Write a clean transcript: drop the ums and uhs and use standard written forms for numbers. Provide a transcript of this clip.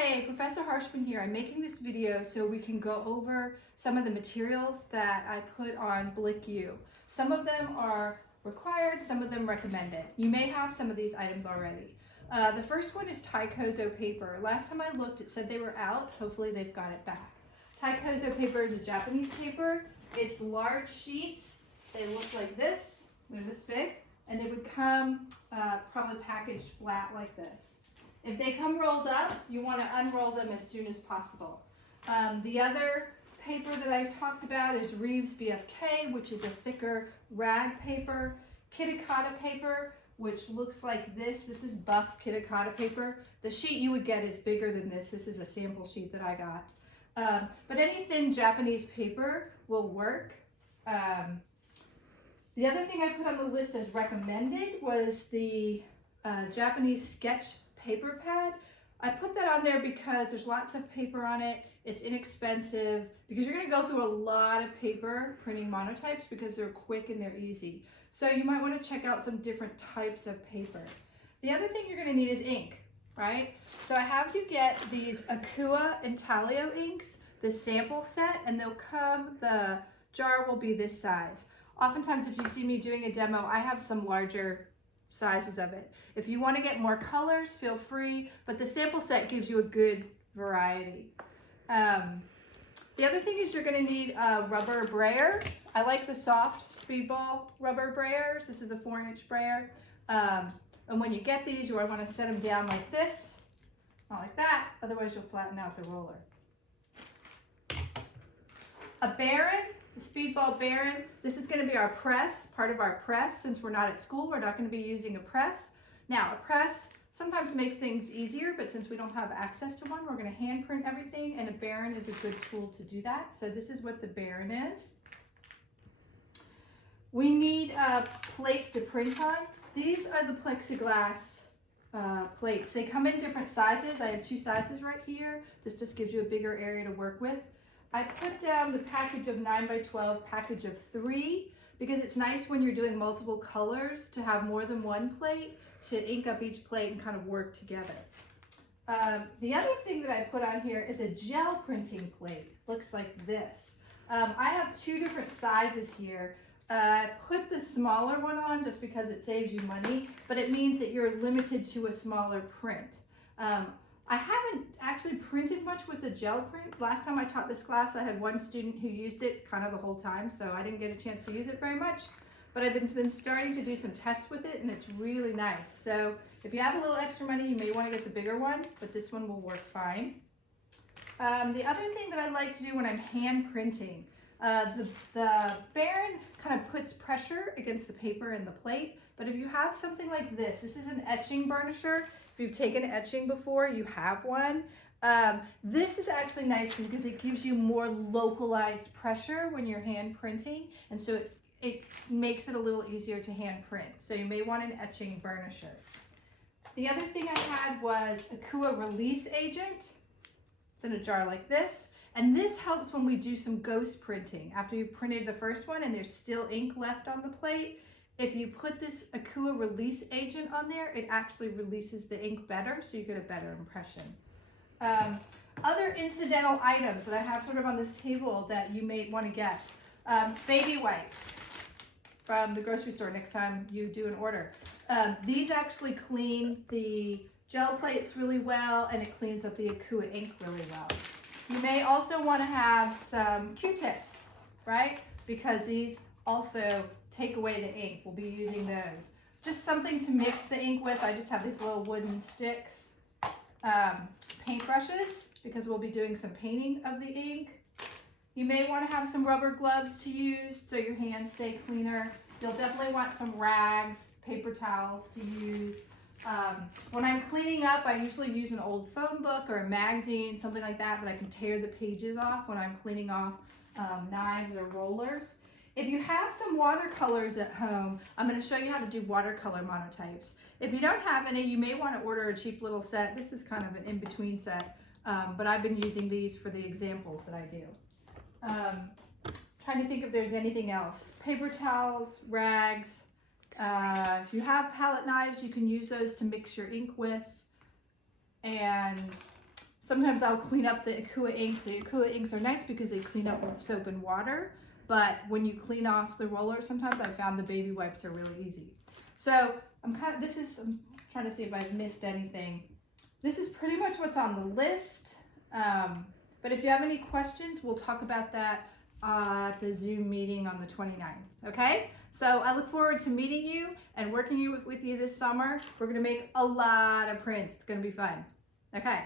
Hey, Professor Harshman here. I'm making this video so we can go over some of the materials that I put on BlickU. Some of them are required, some of them recommended. You may have some of these items already. The first one is Taikozo paper. Last time I looked, it said they were out. Hopefully they've got it back. Taikozo paper is a Japanese paper. It's large sheets. They look like this. They're this big. And they would come probably packaged flat like this. If they come rolled up, you want to unroll them as soon as possible. The other paper that I talked about is Reeves BFK, which is a thicker rag paper. Kitakata paper, which looks like this. This is buff Kitakata paper. The sheet you would get is bigger than this. This is a sample sheet that I got. But any thin Japanese paper will work. The other thing I put on the list as recommended was the Japanese sketch paper pad. I put that on there because there's lots of paper on it. It's inexpensive because you're going to go through a lot of paper printing monotypes because they're quick and they're easy. So you might want to check out some different types of paper. The other thing you're going to need is ink, right? So I have you get these Akua Intaglio inks, the sample set, and they'll come, the jar will be this size. Oftentimes if you see me doing a demo, I have some larger sizes of it. If you want to get more colors, feel free, but the sample set gives you a good variety. The other thing is you're going to need a rubber brayer. I like the soft speedball rubber brayers. This is a 4-inch brayer. And when you get these, you want to set them down like this, not like that, otherwise you'll flatten out the roller. A Baron, the Speedball Baron. This is going to be our press, part of our press. Since we're not at school, we're not going to be using a press. Now, a press sometimes makes things easier, but since we don't have access to one, we're going to hand print everything, and a Baron is a good tool to do that. So this is what the Baron is. We need plates to print on. These are the Plexiglas plates. They come in different sizes. I have 2 sizes right here. This just gives you a bigger area to work with. I put down the package of 9x12 package of 3 because it's nice when you're doing multiple colors to have more than one plate to ink up each plate and kind of work together. The other thing that I put on here is a gel printing plate. Looks like this. I have 2 different sizes here. Put the smaller one on just because it saves you money, but it means that you're limited to a smaller print. I haven't actually printed much with the gel print. Last time I taught this class, I had one student who used it kind of the whole time, so I didn't get a chance to use it very much. But I've been starting to do some tests with it, and it's really nice. So if you have a little extra money, you may want to get the bigger one, but this one will work fine. The other thing that I like to do when I'm hand printing, the Baron kind of puts pressure against the paper and the plate, but if you have something like this, this is an etching burnisher. If you've taken etching before, you have one. This is actually nice because it gives you more localized pressure when you're hand printing, and so it makes it a little easier to hand print. So you may want an etching burnisher. The other thing I had was Akua release agent. It's in a jar like this, and this helps when we do some ghost printing. After you printed the first one and there's still ink left on the plate, if you put this Akua release agent on there, it actually releases the ink better, so you get a better impression. Other incidental items that I have sort of on this table that you may want to get. Baby wipes from the grocery store next time you do an order. These actually clean the gel plates really well, and it cleans up the Akua ink really well. You may also want to have some Q-tips, right? Because these also take away the ink. We'll be using those. Just something to mix the ink with. I just have these little wooden sticks. Paintbrushes, because we'll be doing some painting of the ink. You may want to have some rubber gloves to use so your hands stay cleaner. You'll definitely want some rags, paper towels to use. When I'm cleaning up, I usually use an old phone book or a magazine, something like that I can tear the pages off when I'm cleaning off knives or rollers. If you have some watercolors at home, I'm going to show you how to do watercolor monotypes. If you don't have any, you may want to order a cheap little set. This is kind of an in-between set, but I've been using these for the examples that I do. Trying to think if there's anything else. Paper towels, rags. If you have palette knives, you can use those to mix your ink with. And Sometimes I'll clean up the Akua inks. The Akua inks are nice because they clean up with soap and water, but when you clean off the roller, sometimes I found the baby wipes are really easy. So I'm trying to see if I've missed anything. This is pretty much what's on the list. But if you have any questions, we'll talk about that at the Zoom meeting on the 29th, okay? So I look forward to meeting you and working with you this summer. We're gonna make a lot of prints. It's gonna be fun. Okay.